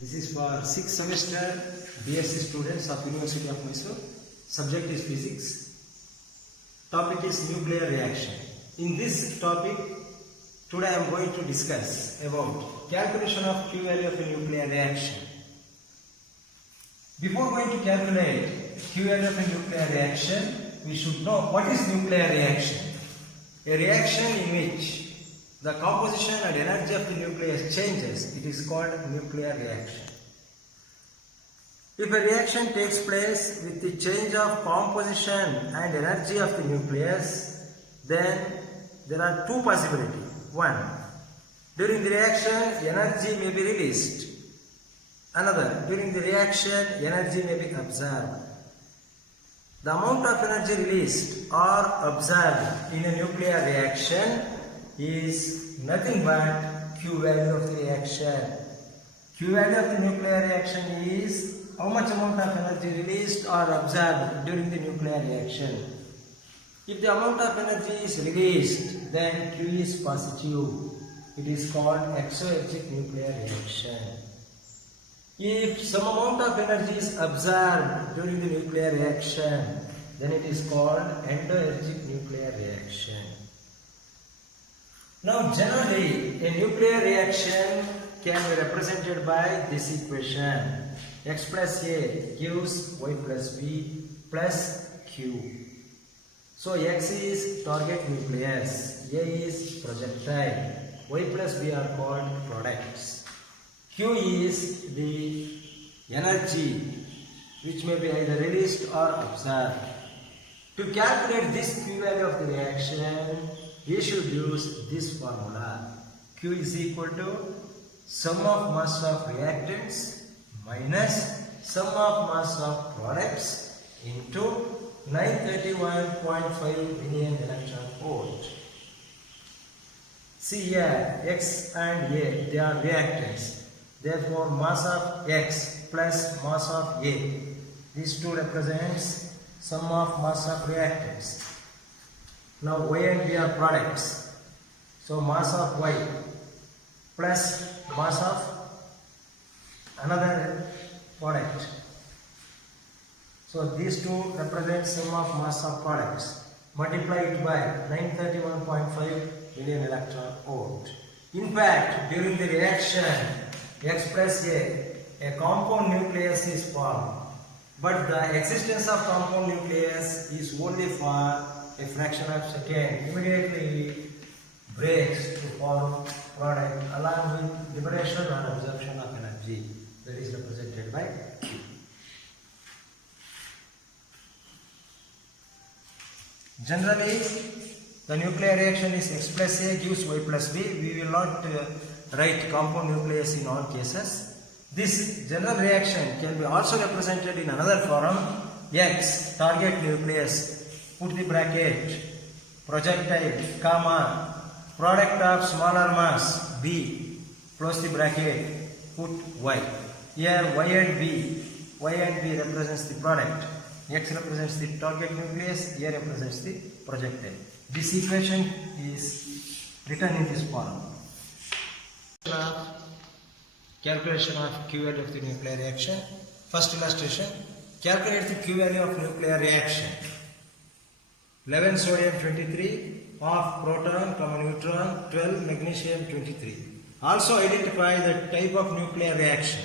This is for 6th semester BSc students of University of Mysore. Subject is physics. Topic is nuclear reaction. In this topic, today I am going to discuss about calculation of Q value of a nuclear reaction. Before going to calculate Q value of a nuclear reaction, we should know what is nuclear reaction. A reaction in which the composition and energy of the nucleus changes, it is called nuclear reaction. If a reaction takes place with the change of composition and energy of the nucleus, then there are two possibilities. One, during the reaction, energy may be released. Another, during the reaction, energy may be absorbed. The amount of energy released or absorbed in a nuclear reaction is nothing but Q value of the reaction. Q value of the nuclear reaction is how much amount of energy released or absorbed during the nuclear reaction. If the amount of energy is released, then Q is positive. It is called exergic nuclear reaction. If some amount of energy is absorbed during the nuclear reaction, then it is called endoergic nuclear reaction. Now generally, a nuclear reaction can be represented by this equation. X plus A gives Y plus B plus Q. So X is target nucleus, A is projectile, Y plus B are called products. Q is the energy which may be either released or absorbed. To calculate this Q value of the reaction, we should use this formula. Q is equal to sum of mass of reactants minus sum of mass of products into 931.5 million electron volt. See here, X and A, they are reactants. Therefore, mass of X plus mass of A. These two represents sum of mass of reactants. Now Y and B are products. So mass of Y plus mass of another product. So these two represent sum of mass of products. Multiply it by 931.5 million electron volt. In fact, during the reaction X plus a compound nucleus is formed. But the existence of compound nucleus is only for a fraction of a second. Immediately it breaks to form product along with liberation or absorption of energy. That is represented by Q. Generally, the nuclear reaction is X plus A gives Y plus B. We will not write compound nucleus in all cases. This general reaction can be also represented in another form. X, target nucleus, put the bracket, projectile, comma, product of smaller mass, B, close the bracket, put Y. Here Y and B represents the product. X represents the target nucleus, A represents the projectile. This equation is written in this form. Calculation of Q value of the nuclear reaction. First illustration. Calculate the Q value of nuclear reaction. 11 sodium 23, half proton, neutron, 12 magnesium 23. Also identify the type of nuclear reaction.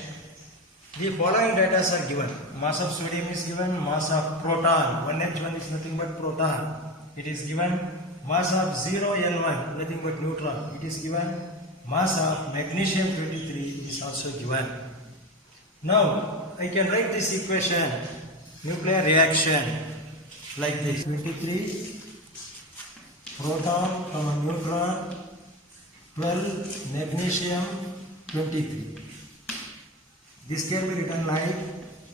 The following data are given. Mass of sodium is given, mass of proton, 1H1 is nothing but proton. It is given mass of 0N1, nothing but neutron. It is given mass of magnesium 23 is also given. Now I can write this equation, nuclear reaction, like this. 23 proton, neutron, 12 magnesium 23. This can be written like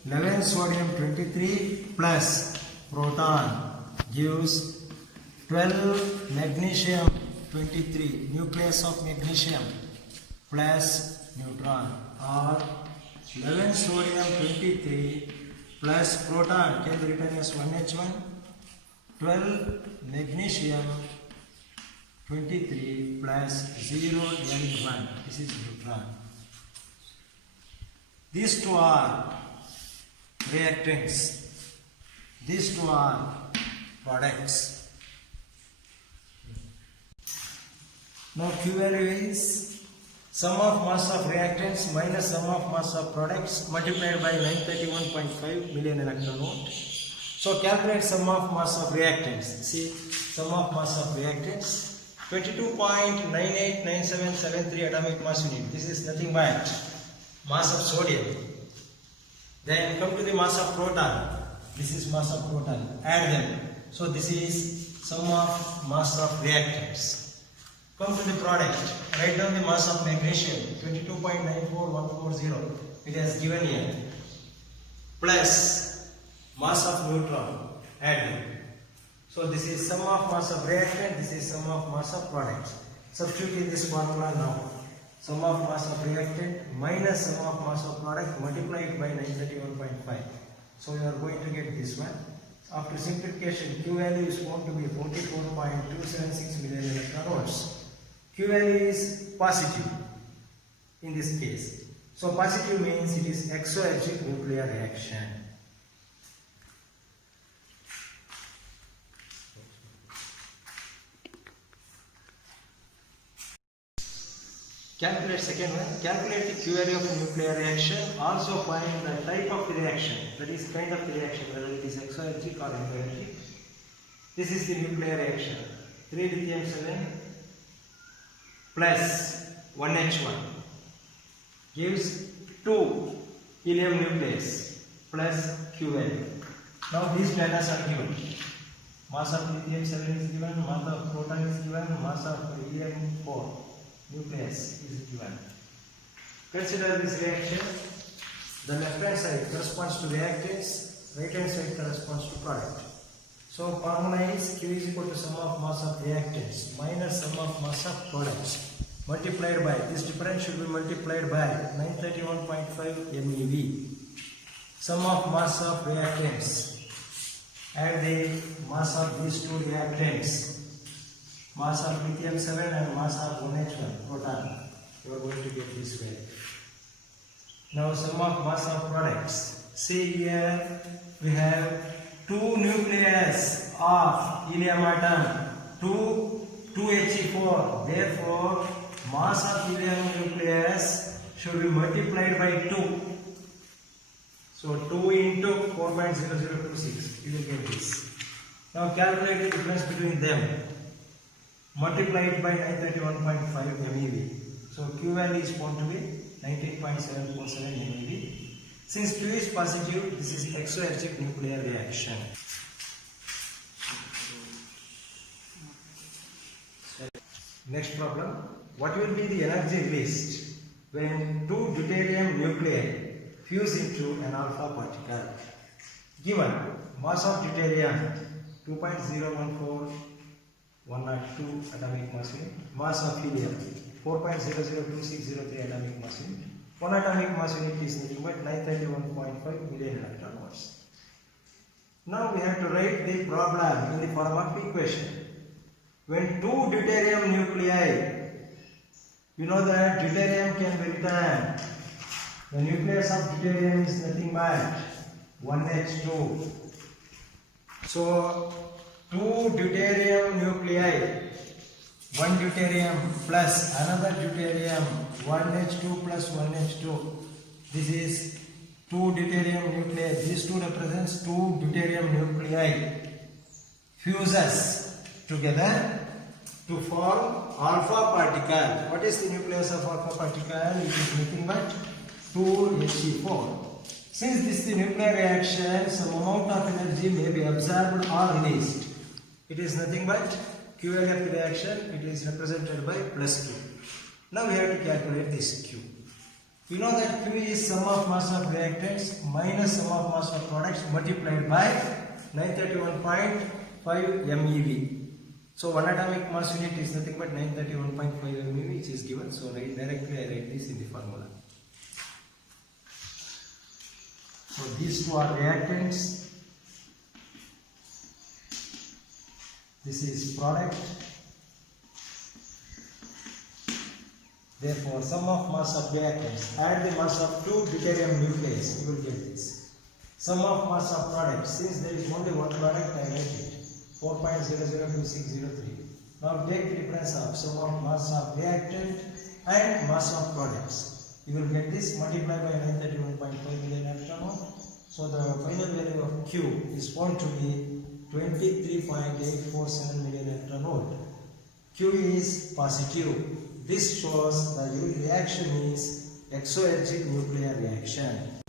11 sodium 23 plus proton gives 12 magnesium 23, nucleus of magnesium plus neutron, or 11 sodium 23 plus proton can be written as 1H1, 12 magnesium 23 plus 0N1, this is neutron. These two are reactants. These two are products. Now Q value is sum of mass of reactants minus sum of mass of products multiplied by 931.5 million electron volt. So calculate sum of mass of reactants. See, sum of mass of reactants 22.989773 atomic mass unit. This is nothing but mass of sodium. Then come to the mass of proton. This is mass of proton. Add them. So this is sum of mass of reactants. Come to the product. Write down the mass of magnesium 22.94140. It has given here. Plus mass of neutron. Add them. So this is sum of mass of reactant, this is sum of mass of product. Substitute in this formula now. Sum of mass of reactant minus sum of mass of product multiplied by 931.5. So you are going to get this one. After simplification, Q value is found to be 44.276 million electron volts. Q value is positive in this case. So positive means it is exoergic nuclear reaction. Calculate second one. Calculate the Q value of a nuclear reaction. Also find the type of the reaction. That is kind of the reaction, whether it is exoergic or endoergic. This is the nuclear reaction. 3 lithium 7 plus 1H1 gives 2 helium nucleus plus Q value. Now these data are given. Mass of lithium 7 is given, mass of proton is given, mass of helium 4 nucleus is given. Consider this reaction. The left hand side corresponds to reactants, right hand side corresponds to product. So formula is Q is equal to sum of mass of reactants minus sum of mass of products multiplied by, this difference should be multiplied by 931.5 MeV. Sum of mass of reactants. Add the mass of these two reactants. Mass of lithium 7 and mass of 1H1 proton. You are going to get this way. Now sum of mass of products. See here we have 2 nucleus of helium atom, 2He4. Therefore mass of helium nucleus should be multiplied by 2. So 2 into 4.0026. You will get this. Now calculate the difference between them. Multiplied by 931.5 MeV. So Q value is found to be 19.747 MeV. Since Q is positive, this is exoergic nuclear reaction. Next problem. What will be the energy released when 2 deuterium nuclei fuse into an alpha particle? Given mass of deuterium 2.014 102 atomic mass unit, mass of helium 4.002603 atomic mass unit. 1 atomic mass unit is nothing but 931.5 million electron volts. Now we have to write the problem in the form of equation. When 2 deuterium nuclei, you know that deuterium can be written, the nucleus of deuterium is nothing but 1H2. So 2 deuterium nuclei, 1 deuterium plus another deuterium, 1H2 plus 1H2. This is 2 deuterium nuclei. These two represents 2 deuterium nuclei. Fuses together to form alpha particle. What is the nucleus of alpha particle? It is nothing but 2He4. Since this is the nuclear reaction, some amount of energy may be absorbed or released. It is nothing but Q value of the reaction. It is represented by plus Q. Now we have to calculate this Q. We know that Q is sum of mass of reactants minus sum of mass of products multiplied by 931.5 MeV. So 1 atomic mass unit is nothing but 931.5 MeV, which is given. So directly I write this in the formula. So these two are reactants. This is product. Therefore, sum of mass of reactants, add the mass of 2 deuterium nucleus, you will get this. Sum of mass of product, since there is only one product, I write it, 4.002603. Now take the difference of sum of mass of reactant and mass of products. You will get this, multiply by 931.5 million electron. So the final value of Q is found to be 23.847 million electron volt. Q is positive. This shows the reaction is exoergic nuclear reaction.